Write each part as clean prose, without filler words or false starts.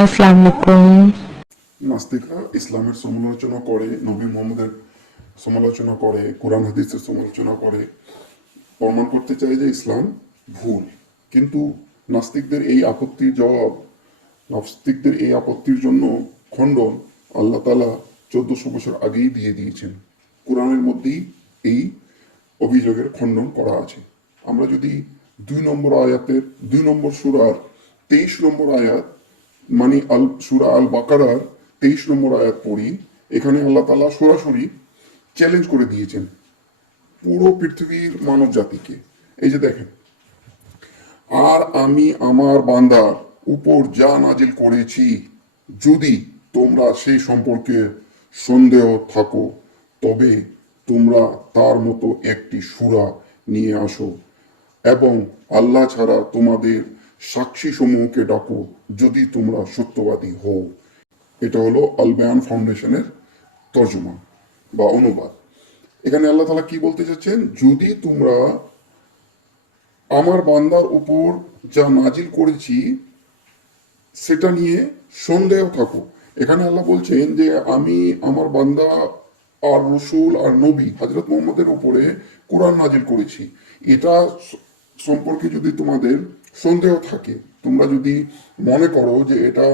আসসালামু আলাইকুম। নাস্তিকরা ইসলামের সমালোচনা করে, নবী মোহাম্মদের সমালোচনা করে, কোরআন হাদিসের সমালোচনা করে, প্রমাণ করতে চায় যে ইসলাম ভুল। কিন্তু নাস্তিকদের এই আপত্তির জন্য খণ্ডন আল্লাহ তাআলা 1400 বছর আগেই দিয়ে দিয়েছেন। কোরআনের মধ্যেই এই অভিযোগের খণ্ডন করা আছে। আমরা যদি 2 নম্বর সূরার 23 নম্বর আয়াত, মানে সূরা আল বাকারার 23 নম্বর আয়াত পড়ি, এখানে আল্লাহ তাআলা সরাসরি চ্যালেঞ্জ করে দিয়েছেন পুরো পৃথিবীর মানব জাতিকে। এই যে দেখেন, আর আমি আমার বান্দার উপর যা নাজিল করেছি, যদি তোমরা সেই সম্পর্কে সন্দেহ থাকো, তবে তোমরা তার মতো একটি সূরা নিয়ে আসো এবং আল্লাহ ছাড়া তোমাদের সাক্ষী সমূহকে ডাকো, যদি তোমরা সত্যবাদী হও। এটা হলো আল বায়ান ফাউন্ডেশনের তর্জমা বা অনুবাদ। এখানে আল্লাহ তাআলা কি বলতে চাচ্ছেন? যদি তোমরা আমার বান্দার উপর যা নাজিল করেছি সেটা নিয়ে সন্দেহ থাকো। এখানে আল্লাহ বলছেন যে আমি আমার বান্দা আর রসুল আর নবী হযরত মুহাম্মদের উপরে কোরআন নাজিল করেছি, এটা সম্পর্কে যদি তোমাদের সন্দেহ থাকে, তোমরা যদি মনে করো যে এটা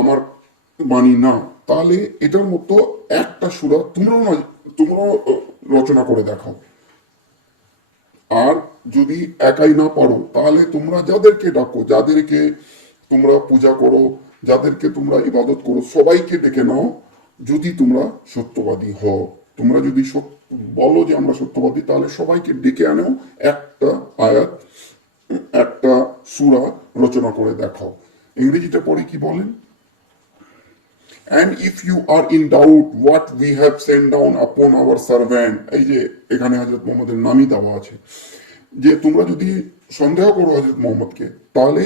আমার বাণী না, তাহলে এটার মতো একটা সূরা তোমরাও রচনা করে দেখাও। আর যদি একাই না পারো, তাহলে তোমরা যাদেরকে ডাকো, যাদেরকে তোমরা পূজা করো, যাদেরকে তোমরা ইবাদত করো, সবাইকে ডেকে নাও, যদি তোমরা সত্যবাদী হও। তোমরা যদি বলো যে আমরা সত্যবাদী, তাহলে সবাইকে ডেকে আনো, একটা আয়াত, একটা সূরা রচনা করে দেখাও। ইংরেজিতে পড়ে কি বলেন? And if you are in doubt what we have sent down upon our servant, এই যে এখানে হযরত মুহাম্মদের নামই দেওয়া আছে, যে তোমরা যদি সন্দেহ করো হযরত মুহাম্মদকে, তাহলে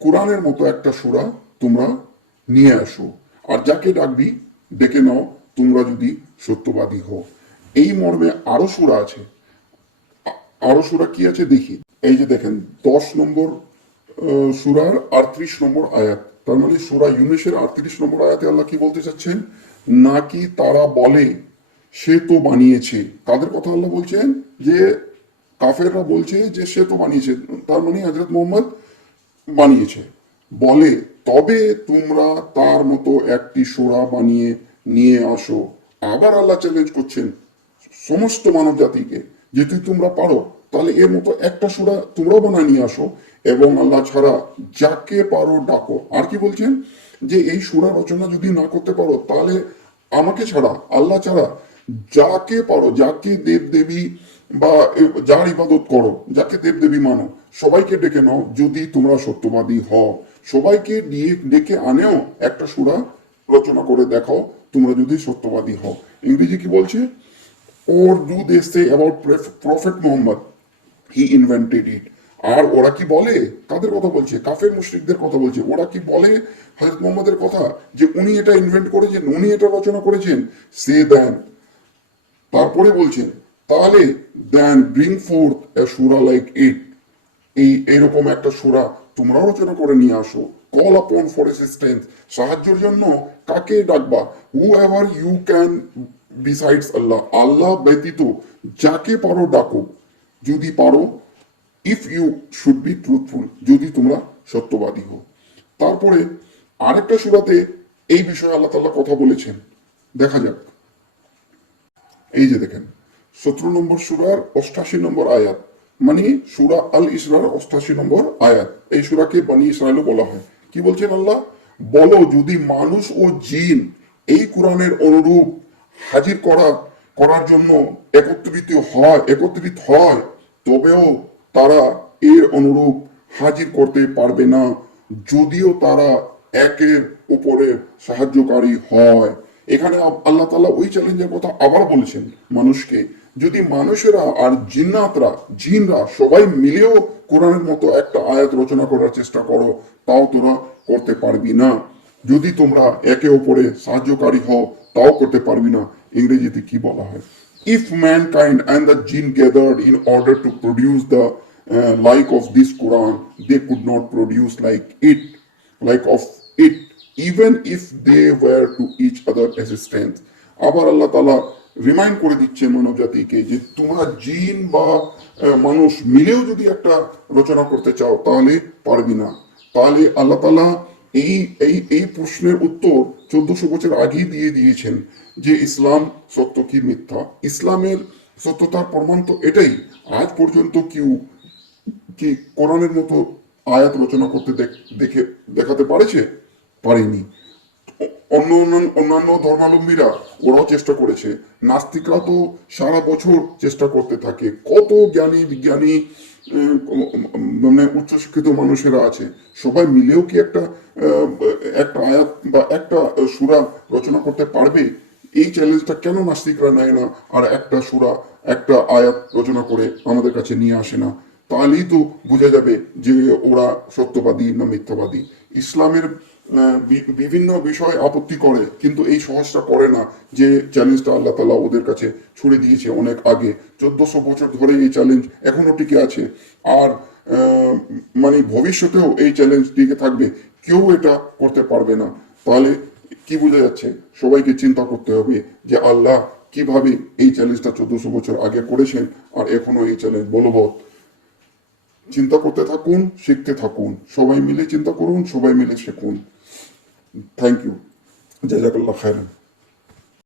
কোরআনের মতো একটা সূরা তোমরা নিয়ে আসো, আর যাকে ডাকবি ডেকে নাও, তোমরা যদি সত্যবাদী হও। এই মর্মে আরো সূরা আছে। আরো সূরা কি আছে দেখি। এই যে দেখেন 10 নম্বর সূরার 38 নম্বর আয়াত, তার মানে সূরা ইউনূসের 38 নম্বর আয়াতে আল্লাহ কি বলতে চাচ্ছেন? নাকি তারা বলে সে তো বানিয়েছে। তাদের কথা আল্লাহ বলছেন যে কাফেররা বলছে যে সে তো বানিয়েছে, তার মানে হযরত মুহাম্মদ বানিয়েছে। বলে তবে তোমরা তার মতো একটি সূরা বানিয়ে নিয়ে আসো। আবার আল্লাহ চ্যালেঞ্জ করছেন সমস্ত মানব জাতিকে, যদি তোমরা পারো তাহলে এর মতো একটা সূরা তোমরাও বানিয়ে নিয়ে আসো এবং আল্লাহ ছাড়া যাকে পারো ডাকো। আর কি বলছেন? যে এই সূরা রচনা যদি না করতে পারো, তাহলে আমাকে ছাড়া, আল্লাহ ছাড়া যাকে পারো, যাকে দেব দেবী বা যার ইবাদত করো, যাকে দেব দেবী মানো, সবাইকে ডেকে নাও, যদি তোমরা সত্যবাদী হও। সবাইকে ডেকে আনেও একটা সূরা রচনা করে দেখাও, তোমরা যদি সত্যবাদী হও। ইংরেজি কি বলছে? Or do they say about Prophet Muhammad, he invented it? আর ওরা কি বলে? কাদের কথা বলছে? কাফের মুশরিকদের কথা বলছে। ওরা কি বলে হযরত মুহাম্মদের কথা যে উনি এটা ইনভেন্ট করেছেন, উনি এটা রচনা করেছেন? সে দেন, তারপরে বলছেন তাহলে দেন ব্রিং ফোর্থ এ সূরা লাইক ইট, এরকম একটা সূরা তোমরাও রচনা করে নিয়ে আসো। কল আপন ফর অ্যাসিস্ট্যান্স, সাহায্যের জন্য কাকে ডাকবা? Whoever you can besides Allah, আল্লাহ ব্যতীত যাকে পারো ডাকো, যদি পারো। If you should be truthful, যদি তোমরা সত্যবাদী হও। তারপরে আরেকটা সূরাতে এই বিষয়ে আল্লাহ তাআলা কথা বলেছেন, দেখা যাক। এই যে দেখেন 17 নম্বর সূরার 88 নম্বর আয়াত, মানে সূরা আল ইসরার 88 নম্বর আয়াত। এই সূরাকে বনি ইসরায়েলও বলা হয়। কি বলছেন আল্লাহ? বলো যদি মানুষ ও জিন এই কোরআনের অনুরূপ হাজির করার জন্য একত্রিত হয়, তবেও তারা এর অনুরূপ হাজির করতে পারবে না, যদিও তারা একের উপরে সাহায্যকারী হয়। এখানে আল্লাহ তাআলা ওই চ্যালেঞ্জের কথা আবার বলেছেন মানুষকে, যদি মানুষেরা আর জিনরা সবাই মিলেও কোরআনের মতো একটা আয়াত রচনা করার চেষ্টা করো, তাও তোরা করতে পারবি না। যদি তোমরা একে অপরে সাহায্যকারী হও, তাও করতে পারবি না। ইংরেজিতে কি বলা হয়? If mankind and the jinn gathered in order to produce the like of this Quran, they could not produce like of it. even if they were to each other assistant. আবার আল্লাহ তাআলা রিমাইন্ড করে দিচ্ছে মানব জাতিকে যে তোমরা জিন বা মানুষ মিলেও যদি একটা রচনা করতে চাও তাহলে পারবি না। তাহলে আল্লাহ তাআলা এই এই এই প্রশ্নের উত্তর 1400 বছর আগেই দিয়ে দিয়েছেন যে ইসলাম সত্য কি মিথ্যা। ইসলামের সত্যতার প্রমাণ তো এটাই, আজ পর্যন্ত কেউ কি কোরআনের মতো আয়াত রচনা করতে দেখে দেখাতে পারেছে? পারেনি। অন্যান্য ধর্মাবলম্বীরা ওরাও চেষ্টা করেছে, নাস্তিকরা তো সারা বছর চেষ্টা করতে থাকে, কত জ্ঞানী বিজ্ঞানী মানে উচ্চশিক্ষিত মানুষেরা আছে, সবাই মিলেও কি একটা আয়াত বা একটা সূরা রচনা করতে পারবে? এই চ্যালেঞ্জটা কেন নাস্তিকরা নেয় না আর একটা সূরা একটা আয়াত রচনা করে আমাদের কাছে নিয়ে আসে না? তাহলেই তো বোঝা যাবে যে ওরা সত্যবাদী না মিথ্যাবাদী। ইসলামের বিভিন্ন বিষয় আপত্তি করে, কিন্তু এই সহজটা করে না যে চ্যালেঞ্জটা আল্লাহ তাআলা ওদের কাছে ছুড়ে দিয়েছে অনেক আগে। 1400 বছর ধরে এই চ্যালেঞ্জ এখনো টিকে আছে, আর মানে ভবিষ্যতেও এই চ্যালেঞ্জ টিকে থাকবে, কেউ এটা করতে পারবে না। তাহলে কি বোঝা যাচ্ছে? সবাইকে চিন্তা করতে হবে যে আল্লাহ কিভাবে এই চ্যালেঞ্জটা 1400 বছর আগে করেছেন আর এখনো এই চ্যালেঞ্জ বলবৎ। চিন্তা করতে থাকুন, শিখতে থাকুন, সবাই মিলে চিন্তা করুন, সবাই মিলে শিখুন। থ্যাংক ইউ, জাযাকাল্লাহ খায়রান।